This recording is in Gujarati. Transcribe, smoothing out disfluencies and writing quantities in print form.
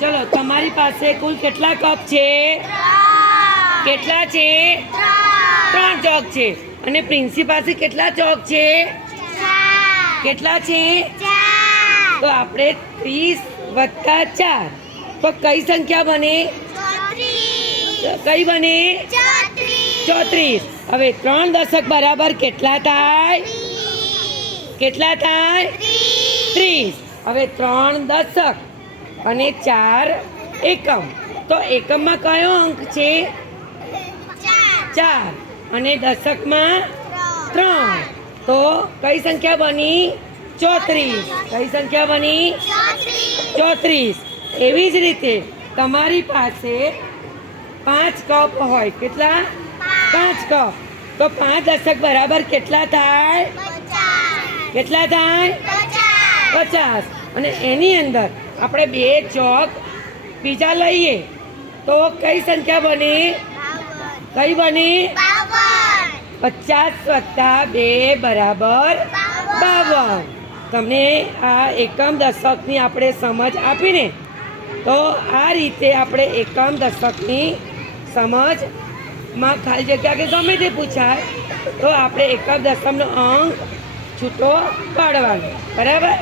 ચલો તમારી પાસે કુલ કેટલા કપ છે? કેટલા છે? 3 ચોક છે. અને પ્રિન્સી પાસે કેટલા ચોક છે? કેટલા છે? તો આપણે 30 વત્તા 4 તો કઈ સંખ્યા બને? કઈ બને? 34. હવે 3 દશક બરાબર કેટલા થાય? કેટલા થાય? 30. હવે 3 દશક અને 4 એકમ. તો એકમમાં કયો અંક છે? 4 અને દશકમાં 3. તો કઈ સંખ્યા બની? 34. કઈ સંખ્યા બની? 34. એવી જ રીતે તમારી પાસે 5 કપ હોય. કેટલા? 5 કપ. તો 5 દશક બરાબર કેટલા થાય? કેટલા થાય? 50. અને એની અંદર આપણે 2 ચોક બીજા લઈએ તો કઈ સંખ્યા બને? કઈ બને? 50 વત્તા 2 બરાબર 52. તમને આ એકમ દશકની આપણે સમજ આપીને તો આ રીતે આપણે એકમ દશકની સમજમાં ખાલી જગ્યા કે ગમે તે પૂછાય તો આપણે એકમ દશકનો અંક છૂટો પાડવાનો. બરાબર?